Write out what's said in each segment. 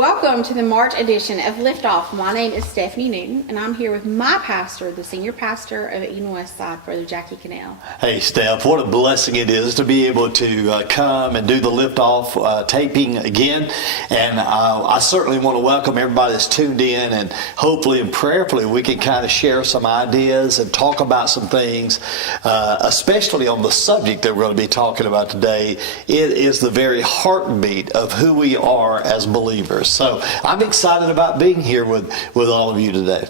Welcome to the March edition of Liftoff. My name is Stephanie Newton, and I'm here with my pastor, the senior pastor of Eden Westside, Brother Jacky Connell. Hey, Steph, what a blessing it is to be able to come and do the Liftoff taping again. And I certainly want to welcome everybody that's tuned in, and hopefully and prayerfully we can kind of share some ideas and talk about some things, especially on the subject that we're going to be talking about today. It is the very heartbeat of who we are as believers. So I'm excited about being here with all of you today.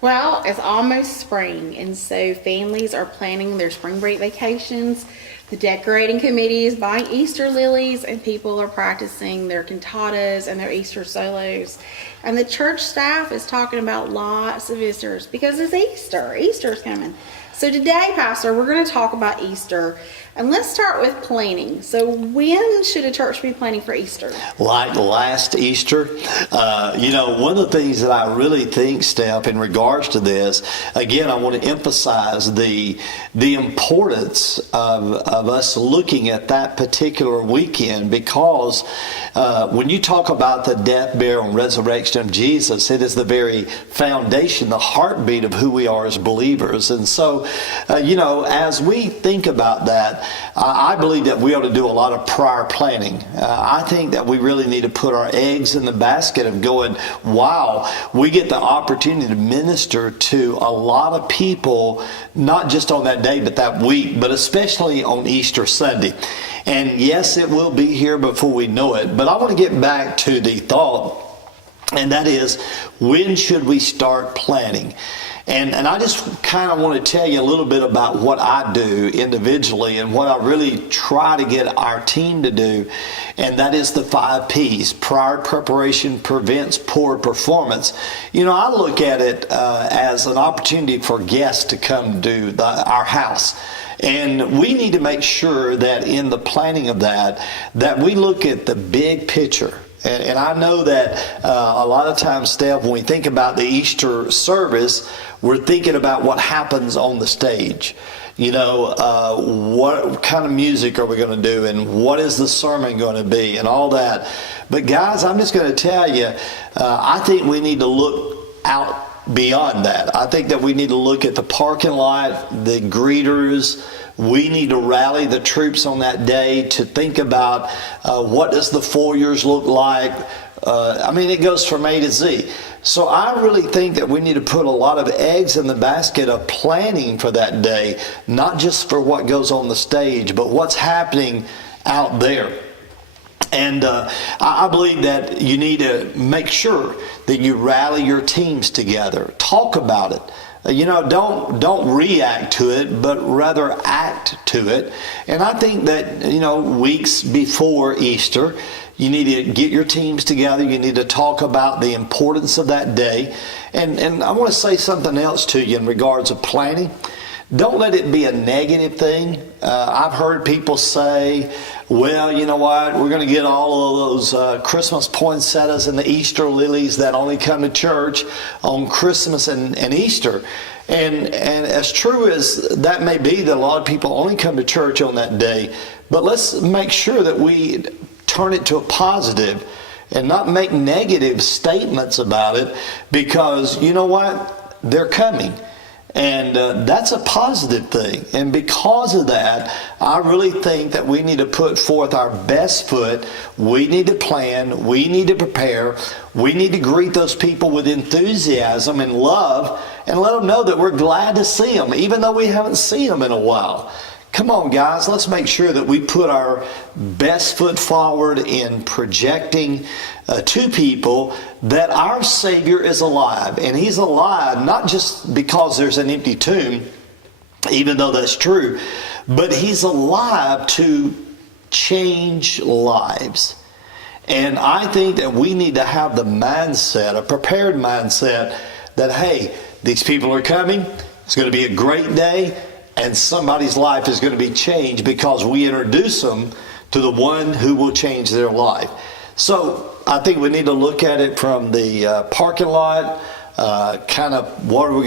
Well, it's almost spring, and so families are planning their spring break vacations. The decorating committee is buying Easter lilies, and people are practicing their cantatas and their Easter solos. And the church staff is talking about lots of visitors because it's Easter. Easter's coming. So today, Pastor, we're going to talk about Easter. And let's start with planning. So when should a church be planning for Easter? Like last Easter, one of the things that I really think, Steph, in regards to this, again, I want to emphasize the importance of us looking at that particular weekend, because when you talk about the death, burial, and resurrection of Jesus, it is the very foundation, the heartbeat of who we are as believers. And so, as we think about that, I believe that we ought to do a lot of prior planning. I think that we really need to put our eggs in the basket of going, wow, we get the opportunity to minister to a lot of people, not just on that day, but that week, but especially on Easter Sunday. And yes, it will be here before we know it, but I want to get back to the thought, and that is, when should we start planning? And I just kind of want to tell you a little bit about what I do individually and what I really try to get our team to do, and that is the 5 P's. Prior preparation prevents poor performance. I look at it as an opportunity for guests to come to our house. And we need to make sure that in the planning of that we look at the big picture. And I know that a lot of times, Steph, when we think about the Easter service, we're thinking about what happens on the stage. What kind of music are we going to do, and what is the sermon going to be, and all that. But guys, I'm just going to tell you, I think we need to look out beyond that. I think that we need to look at the parking lot, the greeters. We need to rally the troops on that day to think about what does the foyers look like. It goes from A to Z. So I really think that we need to put a lot of eggs in the basket of planning for that day, not just for what goes on the stage, but what's happening out there. And I believe that you need to make sure that you rally your teams together. Talk about it. Don't react to it, but rather act to it. And I think that, weeks before Easter, you need to get your teams together. You need to talk about the importance of that day. And I want to say something else to you in regards of planning. Don't let it be a negative thing. I've heard people say, well, you know what, we're going to get all of those Christmas poinsettias and the Easter lilies that only come to church on Christmas and Easter. And as true as that may be, that a lot of people only come to church on that day, but let's make sure that we turn it to a positive and not make negative statements about it, because you know what, they're coming. And that's a positive thing. And because of that, I really think that we need to put forth our best foot. We need to plan. We need to prepare. We need to greet those people with enthusiasm and love and let them know that we're glad to see them, even though we haven't seen them in a while. Come on, guys, let's make sure that we put our best foot forward in projecting to people that our Savior is alive. And He's alive not just because there's an empty tomb, even though that's true, but He's alive to change lives. And I think that we need to have the mindset, a prepared mindset, that, hey, these people are coming. It's going to be a great day. And somebody's life is going to be changed because we introduce them to the one who will change their life. So I think we need to look at it from the parking lot, kind of what are we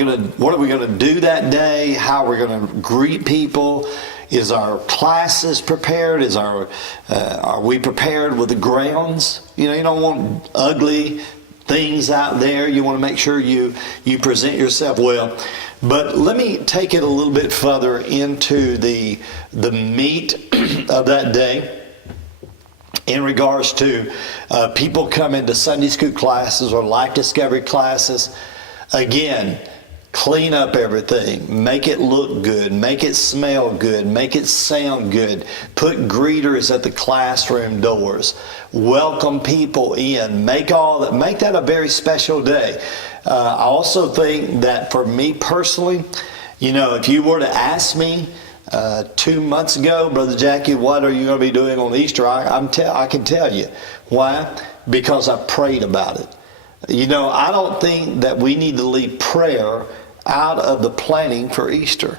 going to do that day, how we're going to greet people. Is our classes prepared? Are we prepared with the grounds? You know, you don't want ugly things out there. You want to make sure you present yourself well. But let me take it a little bit further into the meat of that day in regards to people coming to Sunday school classes or life discovery classes. Again, clean up everything, make it look good, make it smell good, make it sound good. Put greeters at the classroom doors. Welcome people in. Make that a very special day. I also think that for me personally, you know, if you were to ask me 2 months ago, Brother Jacky, what are you going to be doing on Easter? I can tell you. Why? Because I prayed about it. You know, I don't think that we need to leave prayer out of the planning for Easter.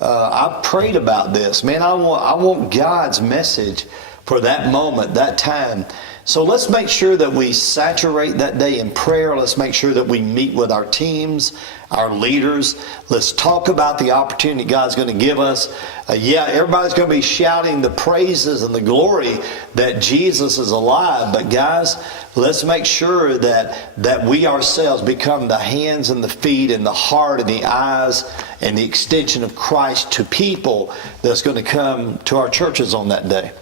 I prayed about this. Man, I want God's message for that moment, that time. So let's make sure that we saturate that day in prayer. Let's make sure that we meet with our teams, our leaders. Let's talk about the opportunity God's going to give us. Everybody's going to be shouting the praises and the glory that Jesus is alive. But guys, let's make sure that we ourselves become the hands and the feet and the heart and the eyes and the extension of Christ to people that's going to come to our churches on that day.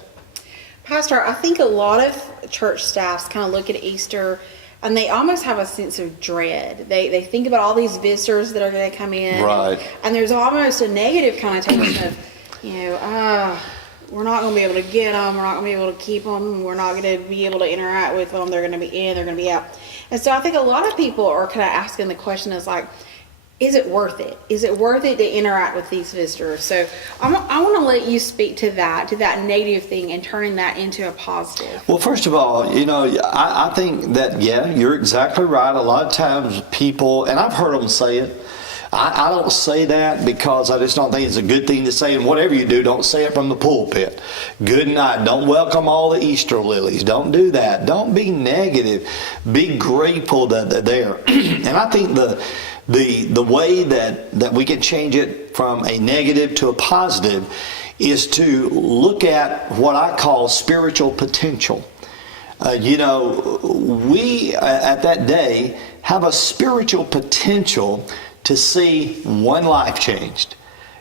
Pastor, I think a lot of church staffs kind of look at Easter and they almost have a sense of dread. They think about all these visitors that are going to come in. Right. And there's almost a negative connotation of, we're not going to be able to get them. We're not going to be able to keep them. We're not going to be able to interact with them. They're going to be in, they're going to be out. And so I think a lot of people are kind of asking the question is like, is it worth it? Is it worth it to interact with these visitors? So I want to let you speak to that negative thing and turning that into a positive. Well, first of all, I think that, you're exactly right. A lot of times people, and I've heard them say it, I don't say that because I just don't think it's a good thing to say. And whatever you do, don't say it from the pulpit. Good night. Don't welcome all the Easter lilies. Don't do that. Don't be negative. Be grateful that they're there. And I think the way that we can change it from a negative to a positive is to look at what I call spiritual potential. We at that day have a spiritual potential to see one life changed.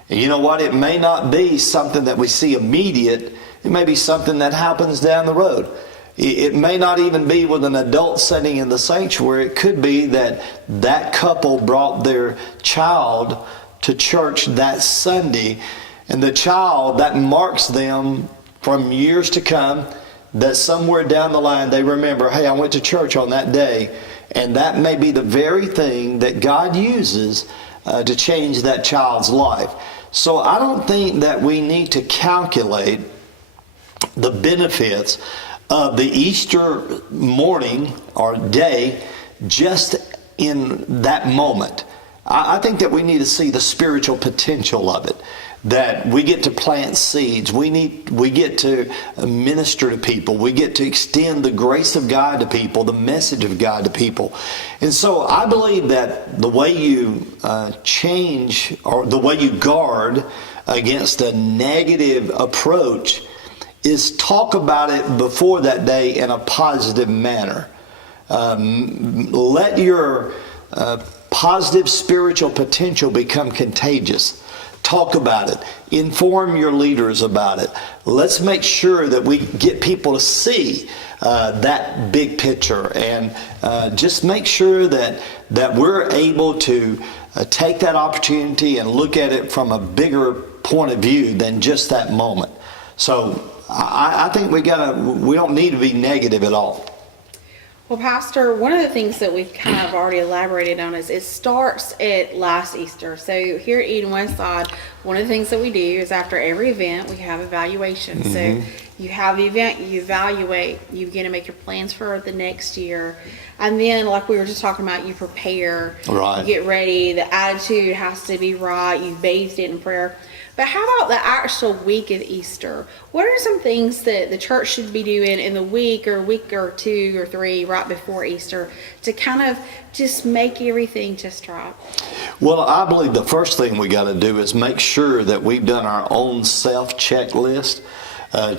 And you know what? It may not be something that we see immediate. It may be something that happens down the road. It may not even be with an adult setting in the sanctuary. It could be that couple brought their child to church that Sunday, and the child, that marks them from years to come, that somewhere down the line they remember, hey, I went to church on that day, and that may be the very thing that God uses to change that child's life. So I don't think that we need to calculate the benefits of the Easter morning or day just in that moment. I think that we need to see the spiritual potential of it, that we get to plant seeds, we get to minister to people, we get to extend the grace of God to people, the message of God to people. And so I believe that the way you change or the way you guard against a negative approach is talk about it before that day in a positive manner. Let your positive spiritual potential become contagious. Talk about it. Inform your leaders about it. Let's make sure that we get people to see that big picture, and just make sure that we're able to take that opportunity and look at it from a bigger point of view than just that moment. So I think we don't need to be negative at all. Well, Pastor, one of the things that we've kind of already elaborated on is it starts at last Easter. So here at Westside, one of the things that we do is after every event, we have evaluation. Mm-hmm. So, You have the event, you evaluate, you begin to make your plans for the next year. And then, like we were just talking about, you prepare, Right. you get ready, the attitude has to be right, you've bathed it in prayer. But how about the actual week of Easter? What are some things that the church should be doing in the week or 2 or 3 right before Easter to kind of just make everything just right? Well, I believe the first thing we got to do is make sure that we've done our own self-checklist.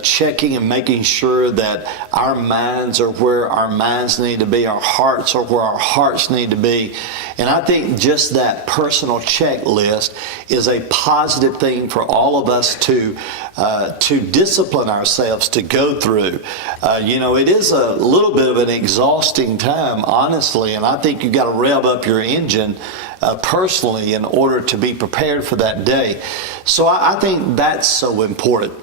Checking and making sure that our minds are where our minds need to be, our hearts are where our hearts need to be. And I think just that personal checklist is a positive thing for all of us to discipline ourselves to go through. It is a little bit of an exhausting time, honestly, and I think you've got to rev up your engine personally in order to be prepared for that day. So I think that's so important.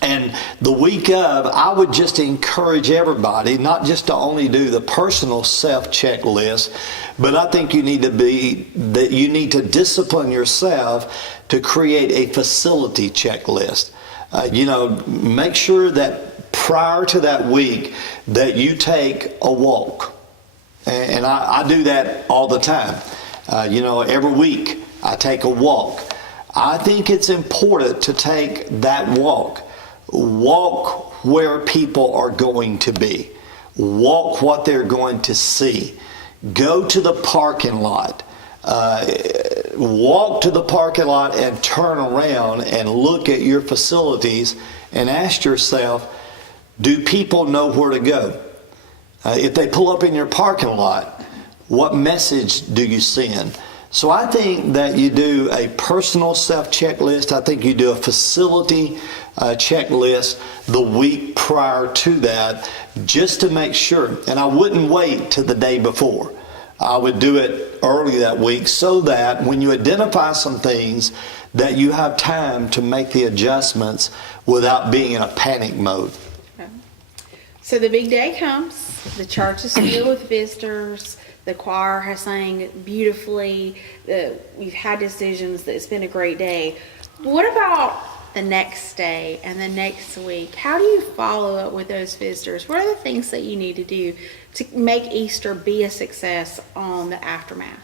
And the week of, I would just encourage everybody not just to only do the personal self-checklist, but I think you need to discipline yourself to create a facility checklist. Make sure that prior to that week that you take a walk. And I do that all the time. Every week I take a walk. I think it's important to take that walk. Walk where people are going to be. Walk what they're going to see. Go to the parking lot. Walk to the parking lot and turn around and look at your facilities and ask yourself, do people know where to go? If they pull up in your parking lot, what message do you send? So I think that you do a personal self-checklist. I think you do a facility checklist the week prior to that, just to make sure. And I wouldn't wait till the day before. I would do it early that week so that when you identify some things, that you have time to make the adjustments without being in a panic mode. Okay. So the big day comes. The church is filled with visitors. The choir has sang beautifully. We've had decisions. It's been a great day. What about the next day and the next week? How do you follow up with those visitors? What are the things that you need to do to make Easter be a success on the aftermath?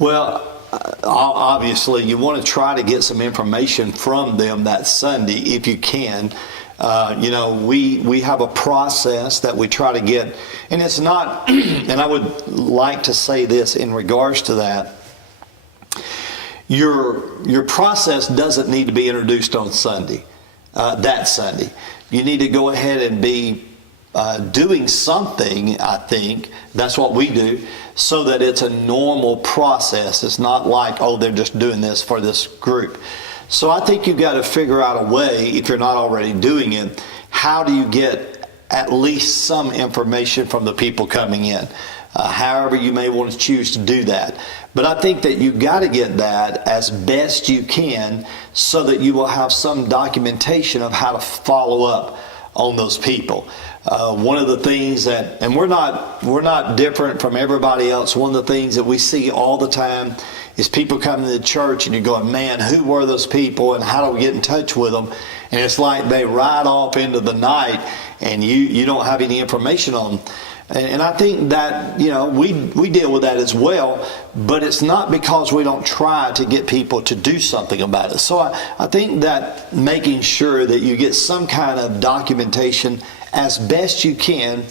Well, obviously, you want to try to get some information from them that Sunday if you can. We have a process that we try to get, and it's not, and I would like to say this in regards to that. Your process doesn't need to be introduced on Sunday, that Sunday. You need to go ahead and be doing something, I think. That's what we do, so that it's a normal process. It's not like, they're just doing this for this group. So I think you've got to figure out a way, if you're not already doing it, how do you get at least some information from the people coming in? However you may want to choose to do that. But I think that you've got to get that as best you can so that you will have some documentation of how to follow up on those people. One of the things that, and we're not different from everybody else, one of the things that we see all the time is people coming to the church and you're going, man, who were those people and how do we get in touch with them? And it's like they ride off into the night and you don't have any information on them. And I think that, we deal with that as well, but it's not because we don't try to get people to do something about it. So I think that making sure that you get some kind of documentation as best you can,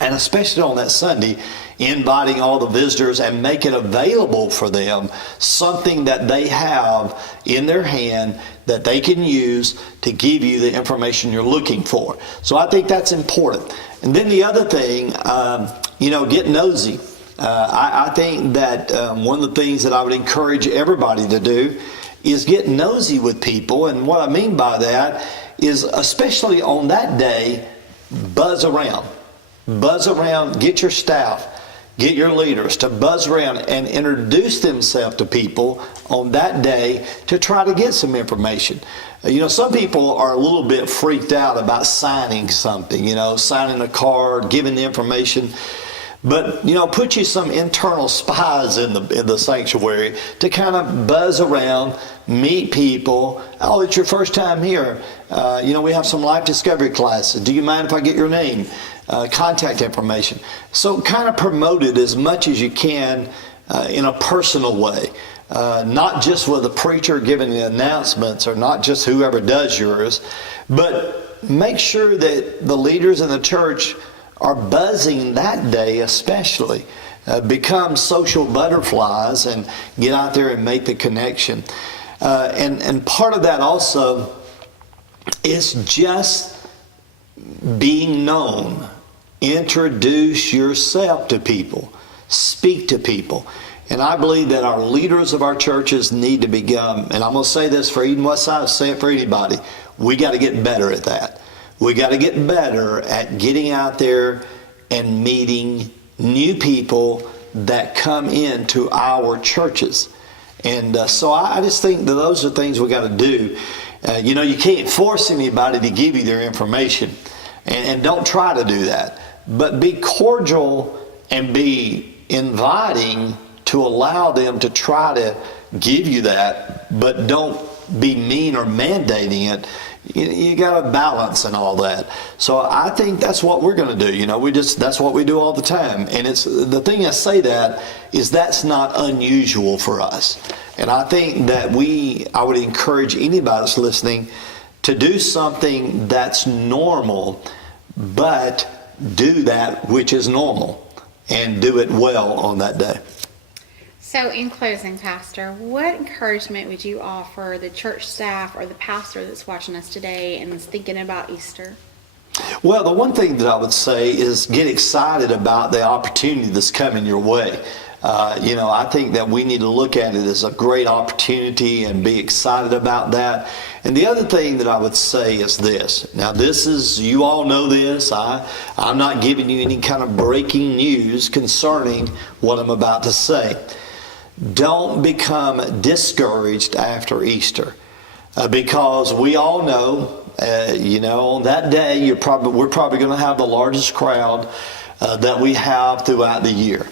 and especially on that Sunday, inviting all the visitors and make it available for them, something that they have in their hand that they can use to give you the information you're looking for. So I think that's important. And then the other thing, get nosy. I think that one of the things that I would encourage everybody to do is get nosy with people. And what I mean by that is, especially on that day, buzz around. Buzz around, get your staff, get your leaders to buzz around and introduce themselves to people on that day to try to get some information. Some people are a little bit freaked out about signing something, signing a card, giving the information. But, put you some internal spies in the sanctuary to kind of buzz around, meet people. Oh, it's your first time here. We have some life discovery classes. Do you mind if I get your name? Contact information. So kind of promote it as much as you can in a personal way. Not just with a preacher giving the announcements, or not just whoever does yours, but make sure that the leaders in the church are buzzing that day especially. Become social butterflies and get out there and make the connection. And part of that also is just being known. Introduce yourself to people. Speak to people. And I believe that our leaders of our churches need to become, and I'm going to say this for Eden Westside, I'll say it for anybody, we got to get better at that. We got to get better at getting out there and meeting new people that come into our churches. And so I just think that those are things we got to do. You can't force anybody to give you their information. And don't try to do that. But be cordial and be inviting to allow them to try to give you that, but don't be mean or mandating it. You got a balance and all that. So I think that's what we're going to do. That's what we do all the time. And it's the thing I say that is that's not unusual for us. And I think that I would encourage anybody that's listening to do something that's normal, but do that which is normal and do it well on that day. So in closing, Pastor, what encouragement would you offer the church staff or the pastor that's watching us today and is thinking about Easter? Well, the one thing that I would say is get excited about the opportunity that's coming your way. I think that we need to look at it as a great opportunity and be excited about that. And the other thing that I would say is this. Now, you all know this. I'm not giving you any kind of breaking news concerning what I'm about to say. Don't become discouraged after Easter, because we all know, on that day we're probably going to have the largest crowd that we have throughout the year.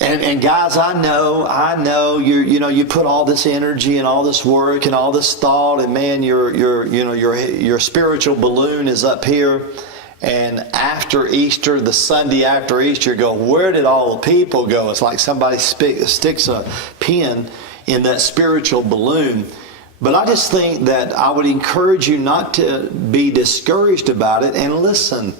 And guys, I know you put all this energy and all this work and all this thought, and man, your spiritual balloon is up here. And after Easter, the Sunday after Easter, you go, where did all the people go? It's like somebody sticks a pin in that spiritual balloon. But I just think that I would encourage you not to be discouraged about it. And listen,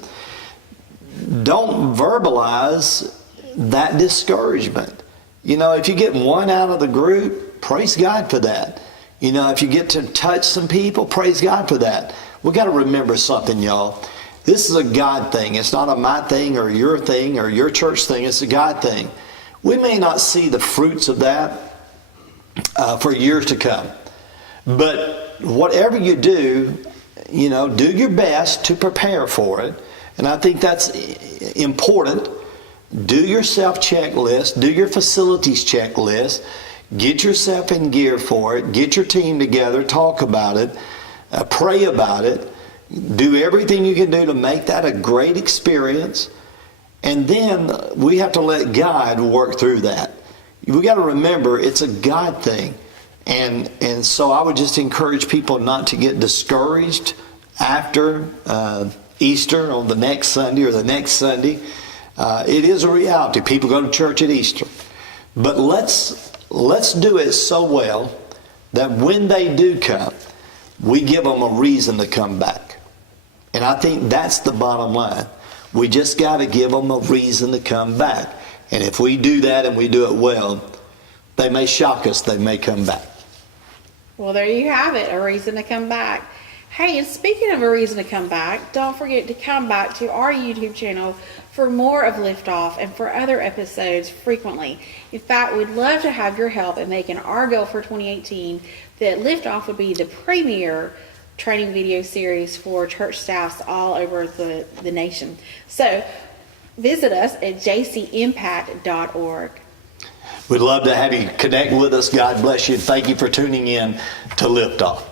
don't verbalize that discouragement. If you get one out of the group, praise God for that. If you get to touch some people, praise God for that. We got to remember something, y'all. This is a God thing. It's not a my thing or your church thing. It's a God thing. We may not see the fruits of that for years to come. But whatever you do, do your best to prepare for it. And I think that's important. Do your self-checklist. Do your facilities checklist. Get yourself in gear for it. Get your team together. Talk about it. Pray about it. Do everything you can do to make that a great experience. And then we have to let God work through that. We got to remember it's a God thing. And so I would just encourage people not to get discouraged after Easter on the next Sunday or the next Sunday. It is a reality. People go to church at Easter. But let's do it so well that when they do come, we give them a reason to come back. And I think that's the bottom line. We just got to give them a reason to come back. And if we do that and we do it well, they may shock us. They may come back. Well, there you have it, a reason to come back. Hey, and speaking of a reason to come back, don't forget to come back to our YouTube channel for more of Liftoff and for other episodes frequently. In fact, we'd love to have your help in making our goal for 2018 that Liftoff would be the premier training video series for church staffs all over the nation. So visit us at jcimpact.org. We'd love to have you connect with us. God bless you. Thank you for tuning in to Liftoff.